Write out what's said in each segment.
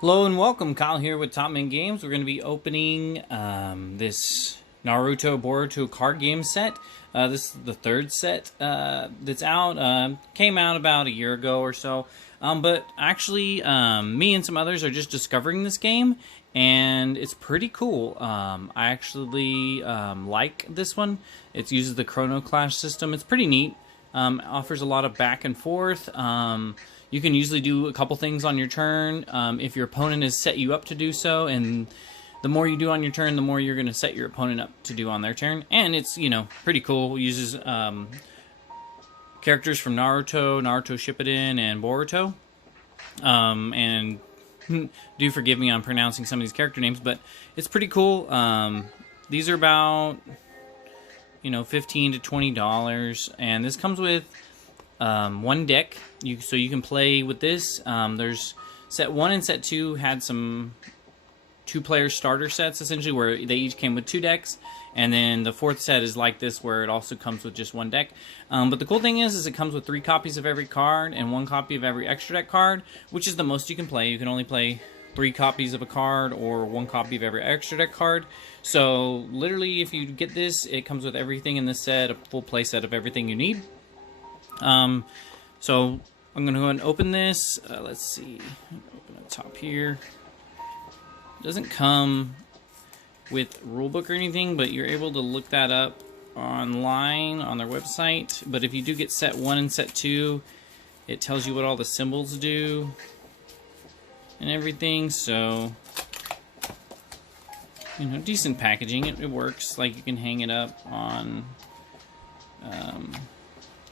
Hello and welcome, Kyle here with Top Man Games. We're going to be opening this Naruto Boruto card game set. This is the third set that's out. Came out about a year ago or so. But actually, me and some others are just discovering this game, and it's pretty cool. I actually like this one. It uses the Chrono Clash system. It's pretty neat. Offers a lot of back and forth. You can usually do a couple things on your turn if your opponent has set you up to do so, and the more you do on your turn, the more you're going to set your opponent up to do on their turn. And it's, pretty cool. It uses characters from Naruto, Shippuden, and Boruto. And do forgive me on pronouncing some of these character names, but it's pretty cool. These are about, $15 to $20, and this comes with one deck, so you can play with this. There's set 1 and set 2 had some 2-player starter sets, essentially, where they each came with 2 decks, and then the 4th set is like this, where it also comes with just 1 deck. But the cool thing is it comes with 3 copies of every card and 1 copy of every extra deck card, which is the most you can play. You can only play 3 copies of a card or 1 copy of every extra deck card. So literally, if you get this, it comes with everything in this set, a full play set of everything you need. So I'm going to go ahead and open this. Let's see. Open the top here. It doesn't come with rulebook or anything, but you're able to look that up online on their website. But if you do get set 1 and set 2, it tells you what all the symbols do and everything. So, decent packaging. It works. Like, you can hang it up on...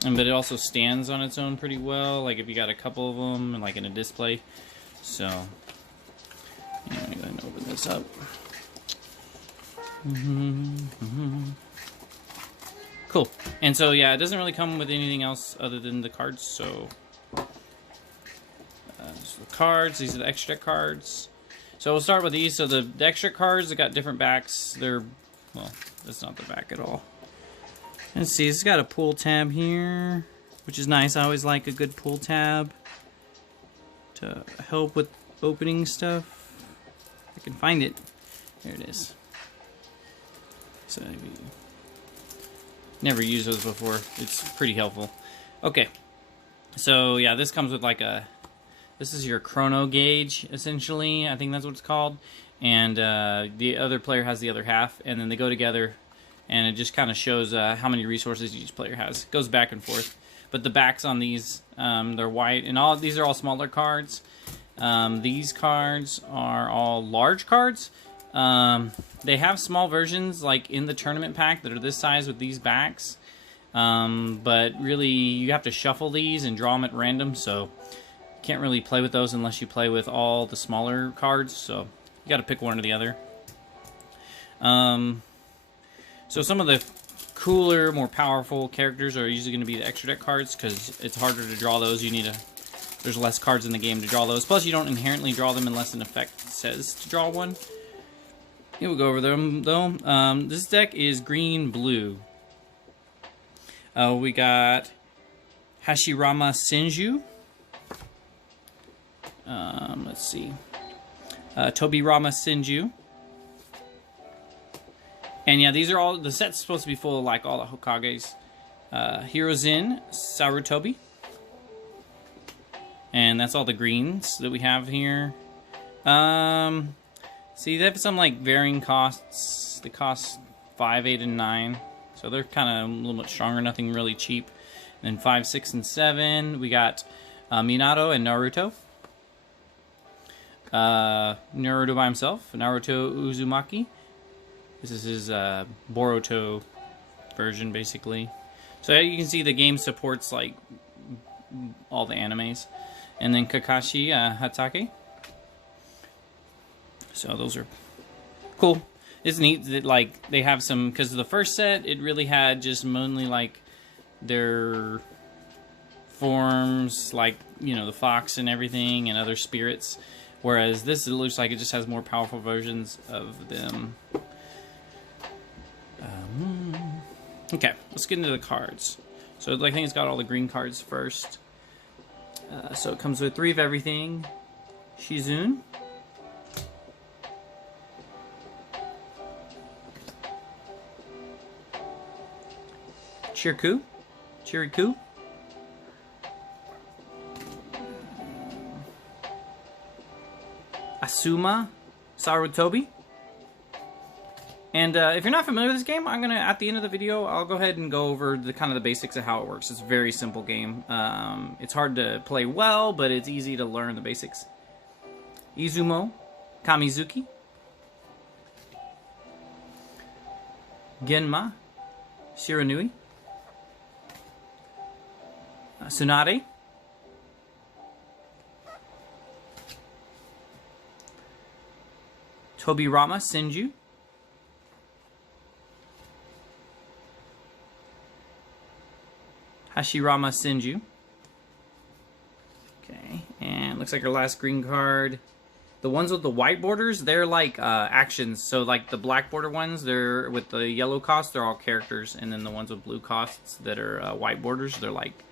but it also stands on its own pretty well, like if you got a couple of them, like in a display. So, I'm going to open this up. Cool. And so, yeah, it doesn't really come with anything else other than the cards. So, the cards, these are the extra cards. So we'll start with these. So the extra cards, they got different backs. Well, that's not the back at all. Let's see, it's got a pull tab here, which is nice. I always like a good pull tab to help with opening stuff. If I can find it. There it is. So, never used those before. It's pretty helpful. Okay. So, yeah, this comes with like this is your chrono gauge, essentially. I think that's what it's called. And the other player has the other half, and then they go together. And it just kind of shows how many resources each player has. It goes back and forth. But the backs on these, they're white. And these are all smaller cards. These cards are all large cards. They have small versions, like in the tournament pack, that are this size with these backs. But really, you have to shuffle these and draw them at random. So you can't really play with those unless you play with all the smaller cards. So you got to pick one or the other. So some of the cooler, more powerful characters are usually going to be the extra deck cards, because it's harder to draw those. There's less cards in the game to draw those. Plus, you don't inherently draw them unless an effect says to draw one. Here we'll go over them, though. This deck is green-blue. We got Hashirama Senju. Let's see. Tobirama Senju. And yeah, these are all, the set's supposed to be full of like all the Hokages. Hirozen Sarutobi. And that's all the greens that we have here. See, they have some like varying costs. They cost 5, 8, and 9. So they're kind of a little bit stronger, nothing really cheap. And then 5, 6, and 7, we got Minato and Naruto. Naruto by himself, Naruto Uzumaki. This is his Boruto version, basically. So you can see the game supports like all the animes. And then Kakashi Hatake. So those are cool. It's neat that like they have some, because the first set it really had just mainly like their forms, like the fox and everything, and other spirits. Whereas this, it looks like it just has more powerful versions of them. Okay, let's get into the cards. So I think it's got all the green cards first. So it comes with 3 of everything. Shizune, Chiriku. Chiriku. Asuma Sarutobi. And if you're not familiar with this game, I'm gonna, at the end of the video, I'll go ahead and go over the kind of the basics of how it works. It's a very simple game. It's hard to play well, but it's easy to learn the basics. Izumo Kamizuki. Genma Shiranui. Tsunade. Tobirama Senju. Hashirama Senju. Okay, and looks like our last green card. The ones with the white borders, they're like actions. So like the black border ones, they're with the yellow costs, they're all characters. And then the ones with blue costs that are white borders, they're like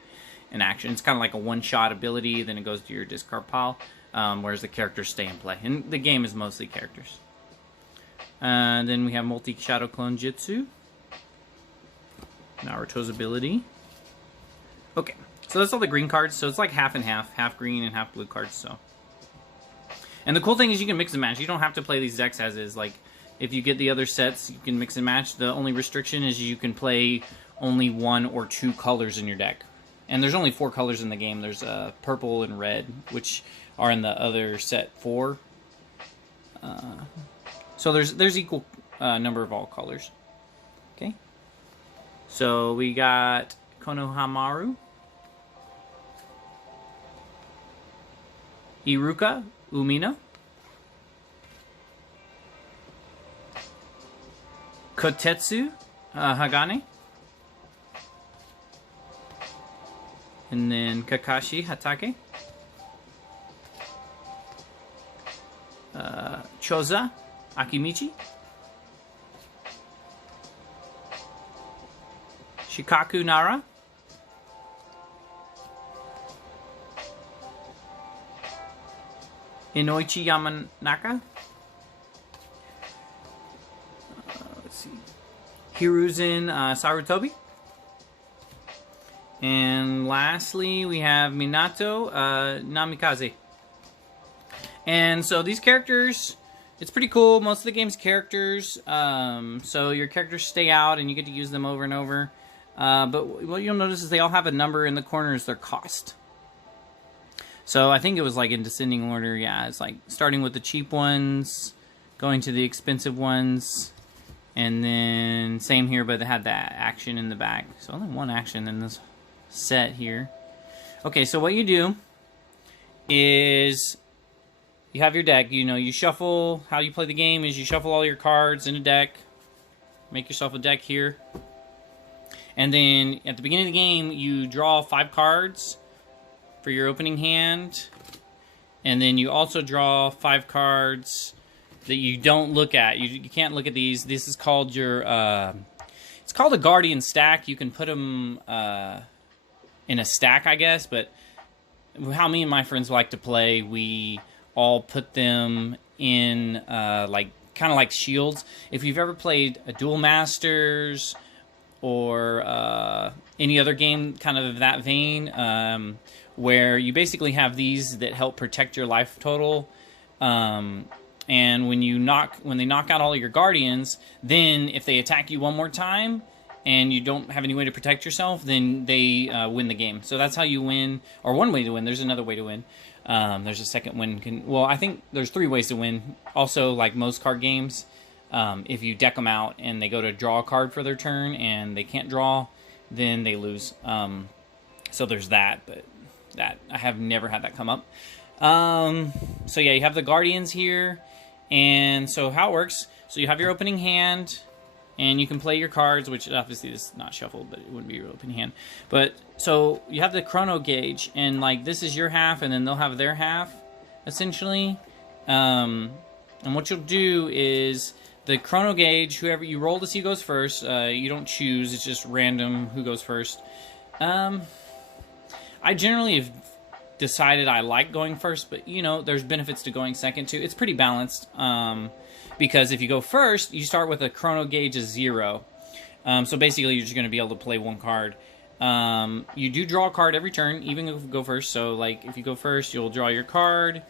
an action. It's kind of like a one-shot ability, then it goes to your discard pile, whereas the characters stay in play. And the game is mostly characters. Then we have Multi-Shadow Clone Jutsu. Naruto's ability. Okay, so that's all the green cards. So it's like half and half green and half blue cards. So, and the cool thing is you can mix and match. You don't have to play these decks as is. Like, if you get the other sets, you can mix and match. The only restriction is you can play only 1 or 2 colors in your deck. And there's only 4 colors in the game. There's purple and red, which are in the other set 4. So there's equal number of all colors. Okay. So we got Konohamaru. Iruka Umino. Kotetsu Hagane. And then Kakashi Hatake. Choza Akimichi. Shikaku Nara. Inoichi Yamanaka. Let's see. Hiruzen Sarutobi. And lastly, we have Minato Namikaze. And so these characters, it's pretty cool. Most of the game's characters. So your characters stay out and you get to use them over and over. But what you'll notice is they all have a number in the corner as their cost. So I think it was like in descending order. Yeah, it's like starting with the cheap ones, going to the expensive ones, and then same here, but they had that action in the back. So only one action in this set here. Okay, so what you do is you have your deck. You know, you shuffle. How you play the game is you shuffle all your cards in a deck. Make yourself a deck here. And then at the beginning of the game, you draw 5 cards for your opening hand, and then you also draw 5 cards that you don't look at. You can't look at these. This is called your it's called a guardian stack. You can put them in a stack, I guess, but how me and my friends like to play, we all put them in like kind of like shields. If you've ever played a Duel Masters or any other game kind of that vein, where you basically have these that help protect your life total, and when they knock out all your guardians, then if they attack you one more time and you don't have any way to protect yourself, then they win the game. So that's how you win, or one way to win. There's another way to win. There's a second win. Well, I think there's 3 ways to win. Also, like most card games, if you deck them out and they go to draw a card for their turn and they can't draw, then they lose. So there's that, but that I have never had that come up. So yeah, you have the guardians here, and so how it works, so you have your opening hand, and you can play your cards, which obviously is not shuffled, but it wouldn't be your opening hand. But so you have the chrono gauge, and like this is your half, and then they'll have their half, essentially. And what you'll do is the chrono gauge, whoever you roll to see who goes first, you don't choose, it's just random who goes first. I generally have decided I like going first, but you know, there's benefits to going second too. It's pretty balanced, because if you go first, you start with a chrono gauge of 0. So basically, you're just going to be able to play one card. You do draw a card every turn, even if you go first. So, like, if you go first, you'll draw your card,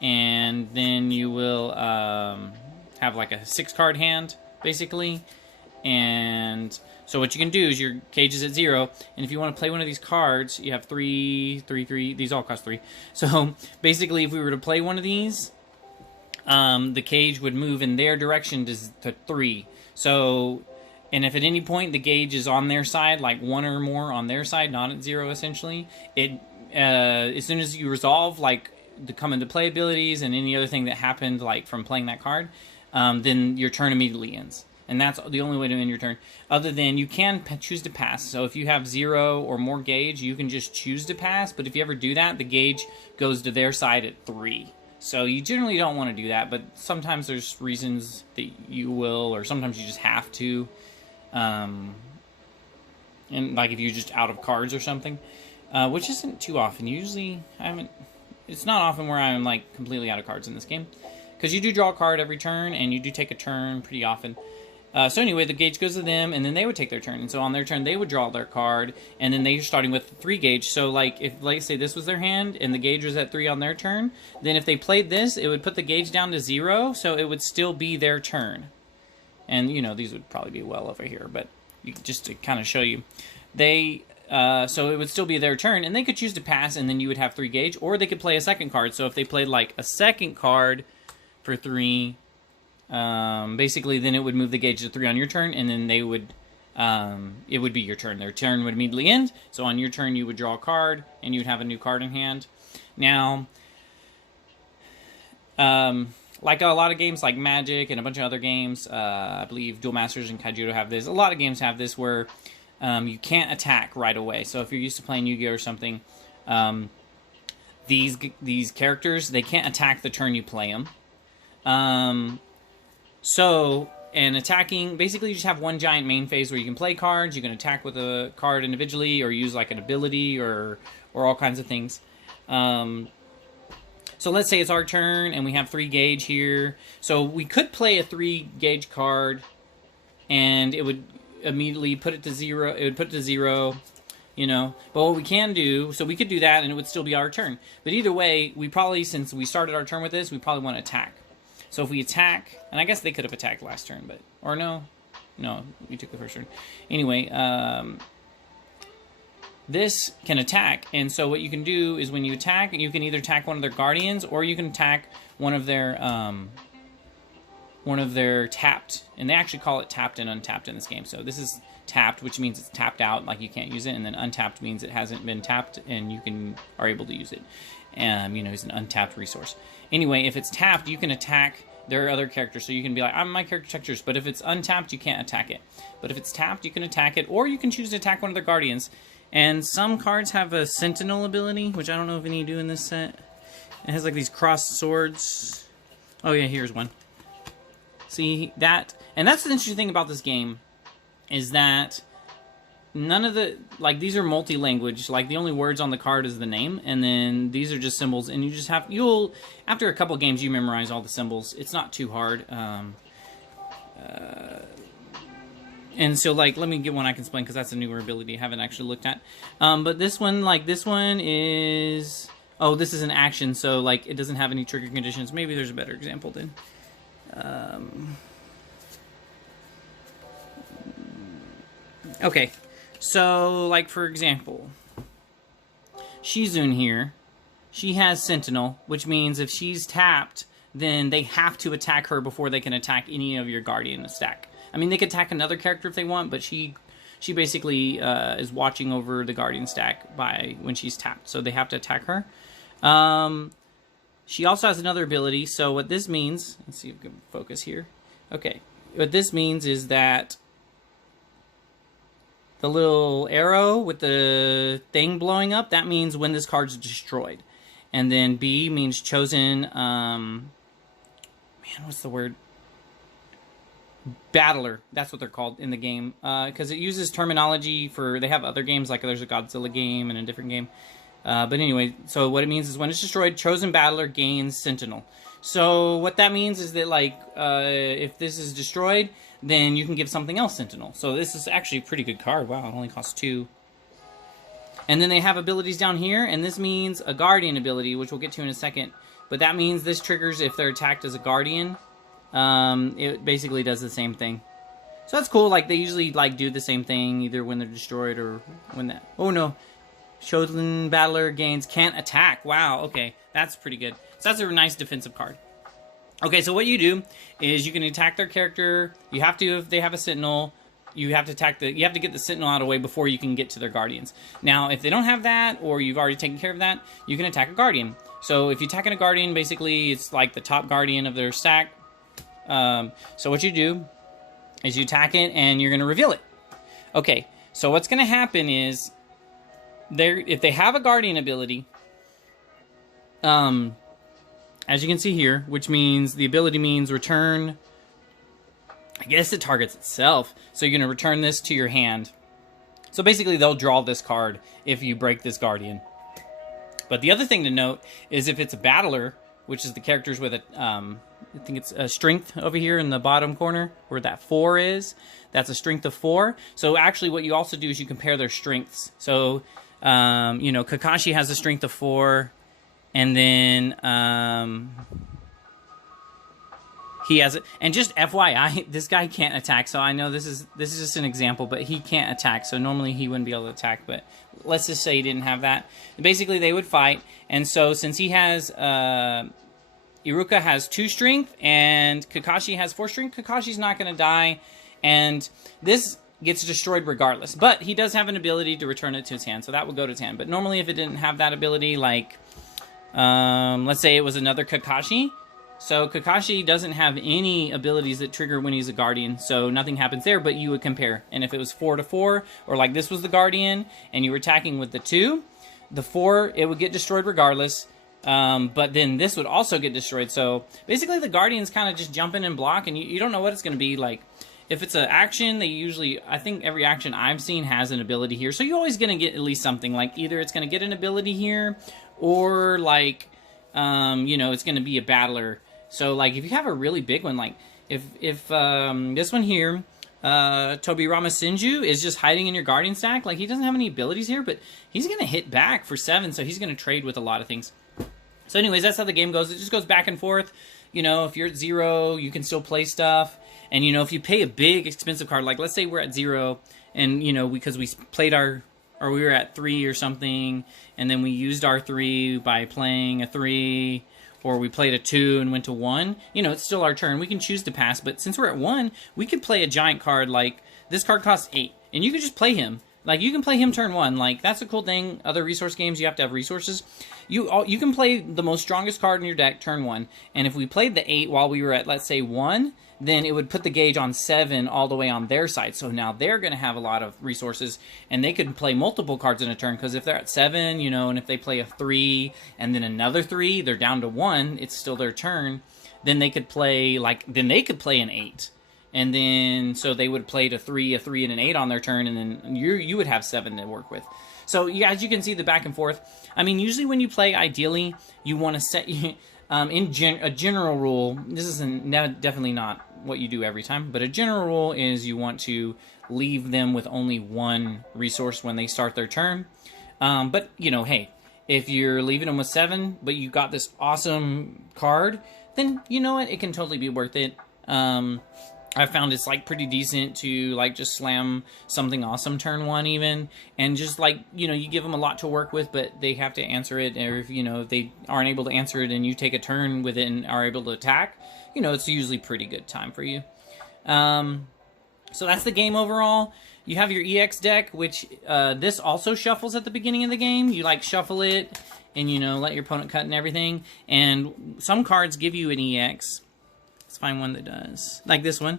and then you will have like a 6-card hand, basically. And so what you can do is your cage is at 0, and if you want to play one of these cards, you have 3, 3, 3. These all cost 3. So basically, if we were to play one of these, the cage would move in their direction to 3. So, and if at any point the gauge is on their side, like 1 or more on their side, not at 0, essentially, it as soon as you resolve like the come into play abilities and any other thing that happened like from playing that card, then your turn immediately ends. And that's the only way to end your turn. Other than you can choose to pass. So if you have 0 or more gauge, you can just choose to pass. But if you ever do that, the gauge goes to their side at 3. So you generally don't want to do that. But sometimes there's reasons that you will, or sometimes you just have to. And like if you're just out of cards or something, which isn't too often. Usually, it's not often where I'm like completely out of cards in this game, because you do draw a card every turn and you do take a turn pretty often. So anyway, the gauge goes to them, and then they would take their turn. And so on their turn, they would draw their card, and then they're starting with 3 gauge. So like if, like say this was their hand, and the gauge was at 3 on their turn, then if they played this, it would put the gauge down to 0, so it would still be their turn. And you know, these would probably be well over here, but just to kind of show you, they so it would still be their turn, and they could choose to pass, and then you would have 3 gauge, or they could play a second card. So if they played like a second card for 3. Basically, then it would move the gauge to 3 on your turn, and then they would, it would be your turn. Their turn would immediately end, so on your turn you would draw a card, and you'd have a new card in hand. Now, like a lot of games like Magic and a bunch of other games, I believe Duel Masters and Kaijudo have this. A lot of games have this where you can't attack right away. So if you're used to playing Yu-Gi-Oh! Or something, these characters, they can't attack the turn you play them. So, and attacking, basically you just have one giant main phase where you can play cards, you can attack with a card individually, or use like an ability, or all kinds of things. So let's say it's our turn, and we have 3 gauge here. So we could play a 3 gauge card, and it would immediately put it to 0, it would put it to 0, you know. But what we can do, so we could do that, and it would still be our turn. But either way, we probably, since we started our turn with this, we probably want to attack. So if we attack, and I guess they could have attacked last turn, but, or no, we took the first turn. Anyway, this can attack, and so what you can do is when you attack, you can either attack one of their guardians, or you can attack one of their tapped, and they actually call it tapped and untapped in this game. So this is tapped, which means it's tapped out, like you can't use it, and then untapped means it hasn't been tapped, and you are able to use it. You know, it's an untapped resource. Anyway, if it's tapped, you can attack their other characters. So you can be like, my character textures, but if it's untapped, you can't attack it. But if it's tapped, you can attack it, or you can choose to attack one of their guardians. And some cards have a Sentinel ability, which I don't know if any do in this set. It has like these crossed swords. Oh yeah, here's one. See, that, and that's the interesting thing about this game, is that none of the, like, these are multi-language. Like, the only words on the card is the name, and then these are just symbols, and you just have, after a couple games, you memorize all the symbols. It's not too hard. And so, like, let me get one I can explain, because that's a newer ability I haven't actually looked at. But this one, like, this one is, oh, this is an action, so, like, it doesn't have any trigger conditions. Maybe there's a better example then. Okay. So, like, for example, Shizun here, she has Sentinel, which means if she's tapped, then they have to attack her before they can attack any of your Guardian stack. I mean, they could attack another character if they want, but she basically is watching over the Guardian stack when she's tapped, so they have to attack her. She also has another ability, so what this means, let's see if we can focus here. Okay, what this means is that the little arrow with the thing blowing up, that means when this card's destroyed. And then B means chosen, man, what's the word? Battler. That's what they're called in the game. Because it uses terminology for, they have other games, like there's a Godzilla game and a different game. But anyway, so what it means is when it's destroyed, chosen battler gains Sentinel. So what that means is that, like, if this is destroyed, then you can give something else Sentinel. So this is actually a pretty good card. Wow, it only costs 2. And then they have abilities down here, and this means a Guardian ability, which we'll get to in a second. But that means this triggers if they're attacked as a Guardian. It basically does the same thing. So that's cool. Like, they usually, like, do the same thing, either when they're destroyed or when that... Oh, no. Shodan Battler gains can't attack. Wow, okay. That's pretty good. So that's a nice defensive card. Okay, so what you do is you can attack their character. You have to, if they have a Sentinel, you have to attack the... You have to get the Sentinel out of the way before you can get to their Guardians. Now, if they don't have that, or you've already taken care of that, you can attack a Guardian. So if you attack a Guardian, basically, it's like the top Guardian of their stack. So what you do is you attack it, and you're going to reveal it. Okay, so what's going to happen is... if they have a Guardian ability, as you can see here, which means the ability means return, I guess it targets itself. So you're going to return this to your hand. So basically they'll draw this card if you break this Guardian. But the other thing to note is if it's a Battler, which is the characters with a, I think it's a strength over here in the bottom corner where that 4 is. That's a strength of 4. So actually what you also do is you compare their strengths. So... you know, Kakashi has a strength of 4, and then he has it. And just FYI, this guy can't attack. So I know this is just an example, but he can't attack. So normally he wouldn't be able to attack. But let's just say he didn't have that. Basically, they would fight. And so since he has Iruka has 2 strength and Kakashi has 4 strength, Kakashi's not going to die. And this gets destroyed regardless. But he does have an ability to return it to his hand, so that would go to his hand. But normally if it didn't have that ability, like, let's say it was another Kakashi. So Kakashi doesn't have any abilities that trigger when he's a Guardian, so nothing happens there, but you would compare. And if it was 4 to 4, or like this was the Guardian, and you were attacking with the 2, the 4, it would get destroyed regardless. But then this would also get destroyed. So basically the Guardians kind of just jump in and block, and you don't know what it's going to be. Like, if it's an action, they usually, I think every action I've seen has an ability here. So you're always going to get at least something. Like, either it's going to get an ability here, or like, you know, it's going to be a Battler. So, like, if you have a really big one, like, if this one here, Tobirama Senju, is just hiding in your Guardian stack, like, he doesn't have any abilities here, but he's going to hit back for 7, so he's going to trade with a lot of things. So, anyways, that's how the game goes. It just goes back and forth. You know, if you're at 0, you can still play stuff. And, you know, if you pay a big, expensive card, like, let's say we're at 0, and, you know, because we played our... or we were at 3 or something, and then we used our 3 by playing a 3... or we played a 2 and went to 1, you know, it's still our turn. We can choose to pass, but since we're at 1, we could play a giant card, like, this card costs 8, and you could just play him. Like, you can play him turn 1. Like, that's a cool thing. Other resource games, you have to have resources. You can play the most strongest card in your deck turn 1, and if we played the 8 while we were at, let's say, 1, then it would put the gauge on 7 all the way on their side. So now they're going to have a lot of resources, and they could play multiple cards in a turn, because if they're at 7, you know, and if they play a 3, and then another 3, they're down to 1, it's still their turn, then they could play, like, then they could play an 8. And then, so they would play a 3, and an 8 on their turn, and then you would have 7 to work with. So, yeah, as you can see, the back and forth. I mean, usually when you play, ideally, you want to set... a general rule, this is definitely not what you do every time, but a general rule is you want to leave them with only 1 resource when they start their turn. But, you know, hey, if you're leaving them with 7, but you got this awesome card, then, you know what, it can totally be worth it. I found it's, like, pretty decent to, like, just slam something awesome turn 1 even, and just, like, you know, you give them a lot to work with, but they have to answer it, or if, you know, they aren't able to answer it and you take a turn with it and are able to attack, you know, it's usually pretty good time for you. So that's the game overall. You have your EX deck, which this also shuffles at the beginning of the game. You, like, shuffle it and, you know, let your opponent cut and everything, and some cards give you an EX. Let's find one that does. Like this one.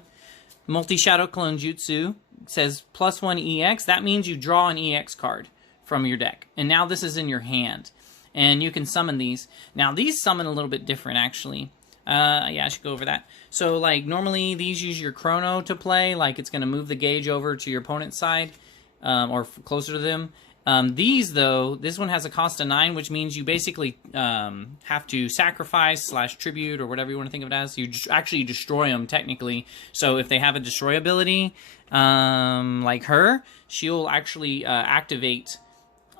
Multi-Shadow Clone Jutsu says +1 EX. That means you draw an EX card from your deck. And now this is in your hand. And you can summon these. Now, these summon a little bit different, actually. Yeah, I should go over that. So, like, normally these use your Chrono to play. Like, it's going to move the gauge over to your opponent's side. Or closer to them. These, though, this one has a cost of 9, which means you basically have to sacrifice / tribute or whatever you want to think of it as. You actually destroy them, technically. So if they have a destroy ability, like her, she'll actually activate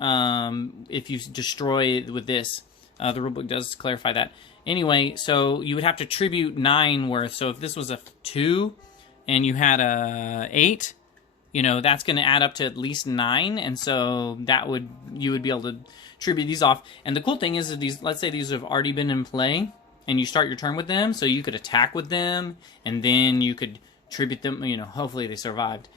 if you destroy with this. The rulebook does clarify that. Anyway, so you would have to tribute 9 worth. So if this was a 2 and you had a 8... you know, that's going to add up to at least 9, and so you would be able to tribute these off. And the cool thing is that these, let's say these have already been in play, and you start your turn with them, so you could attack with them, and then you could tribute them, you know, hopefully they survived.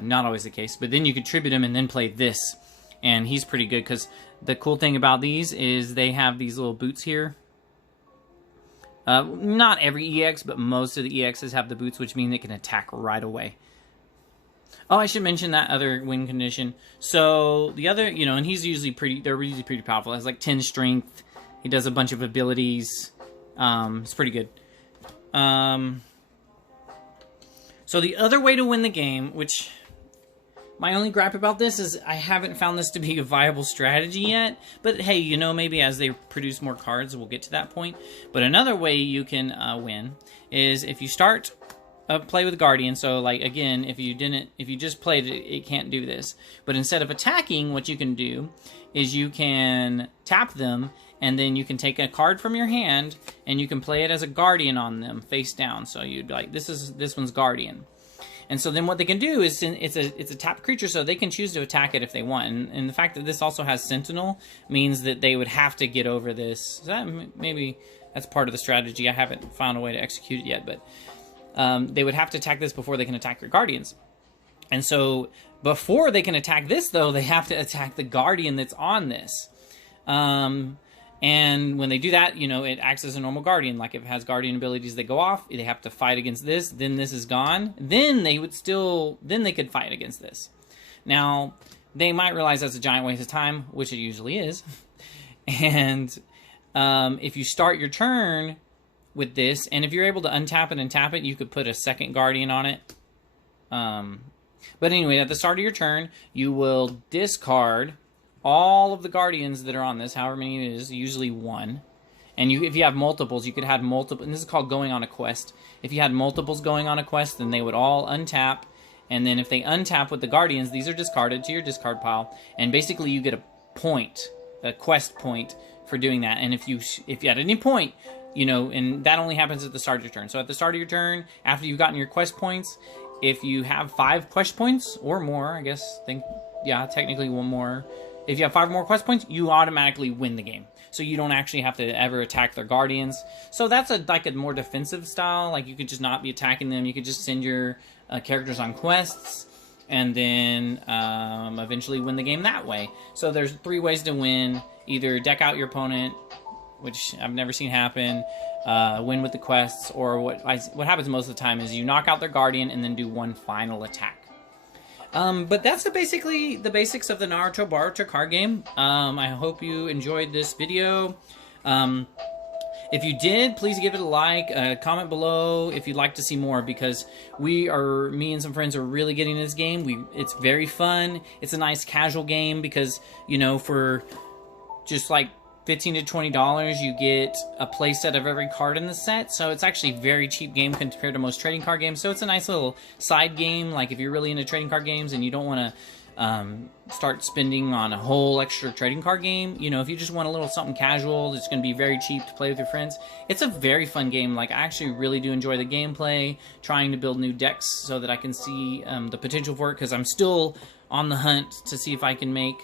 Not always the case, but then you could tribute them and then play this. And he's pretty good, because the cool thing about these is they have these little boots here. Not every EX, but most of the EXs have the boots, which mean they can attack right away. Oh, I should mention that other win condition. So, the other, you know, and he's usually they're usually pretty powerful. He has like 10 strength. He does a bunch of abilities. It's pretty good. So, the other way to win the game, which my only gripe about this is I haven't found this to be a viable strategy yet. But hey, you know, maybe as they produce more cards, we'll get to that point. But another way you can win is if you start... play with Guardian. So like again, if you just played it, it can't do this. But instead of attacking, what you can do is you can tap them, and then you can take a card from your hand and you can play it as a Guardian on them face down. So you'd like, this one's Guardian. And so then what they can do is it's a tapped creature, so they can choose to attack it if they want. And the fact that this also has Sentinel means that they would have to get over this. So maybe that's part of the strategy. I haven't found a way to execute it yet, but they would have to attack this before they can attack your Guardians. And so before they can attack this, though, they have to attack the Guardian that's on this. And when they do that, you know, it acts as a normal Guardian. Like if it has Guardian abilities that go off, they have to fight against this, then this is gone. Then they could fight against this. Now, they might realize that's a giant waste of time, which it usually is. And if you start your turn with this, and if you're able to untap it and tap it, you could put a second Guardian on it. But anyway, at the start of your turn, you will discard all of the Guardians that are on this, however many it is, usually 1. And if you have multiples, you could have multiple, and this is called going on a quest. If you had multiples going on a quest, then they would all untap, and then if they untap with the Guardians, these are discarded to your discard pile, and basically you get a quest point for doing that. And if you at any point, you know, and that only happens at the start of your turn. So at the start of your turn, after you've gotten your quest points, if you have 5 quest points or more, I guess, technically 1 more. If you have 5 more quest points, you automatically win the game. So you don't actually have to ever attack their Guardians. So that's like a more defensive style. Like you could just not be attacking them. You could just send your characters on quests and then eventually win the game that way. So there's 3 ways to win. Either deck out your opponent, which I've never seen happen, win with the quests, or what happens most of the time is you knock out their Guardian and then do 1 final attack. But that's basically the basics of the Naruto Boruto card game. I hope you enjoyed this video. If you did, please give it a like, comment below if you'd like to see more, because me and some friends are really getting this game. It's very fun. It's a nice casual game because, you know, for just like $15 to $20, you get a playset of every card in the set. So it's actually a very cheap game compared to most trading card games. So it's a nice little side game. Like if you're really into trading card games and you don't want to start spending on a whole extra trading card game, you know, if you just want a little something casual, it's going to be very cheap to play with your friends. It's a very fun game. Like I actually really do enjoy the gameplay, trying to build new decks so that I can see the potential for it, because I'm still on the hunt to see if I can make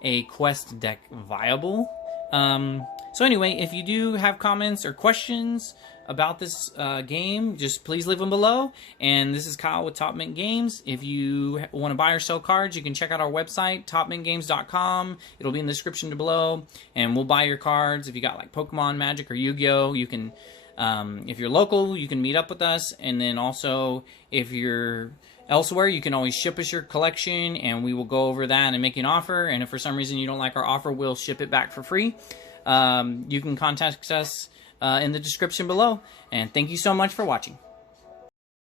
a quest deck viable. So anyway, if you do have comments or questions about this game, just please leave them below. And this is Kyle with Top Mint Games. If you want to buy or sell cards, you can check out our website, topmintgames.com. It'll be in the description below, and we'll buy your cards. If you got like Pokemon, Magic, or Yu-Gi-Oh, you can, if you're local, you can meet up with us. And then also, if you're elsewhere, you can always ship us your collection, and we will go over that and make you an offer. And if for some reason you don't like our offer, we'll ship it back for free. You can contact us in the description below. And thank you so much for watching.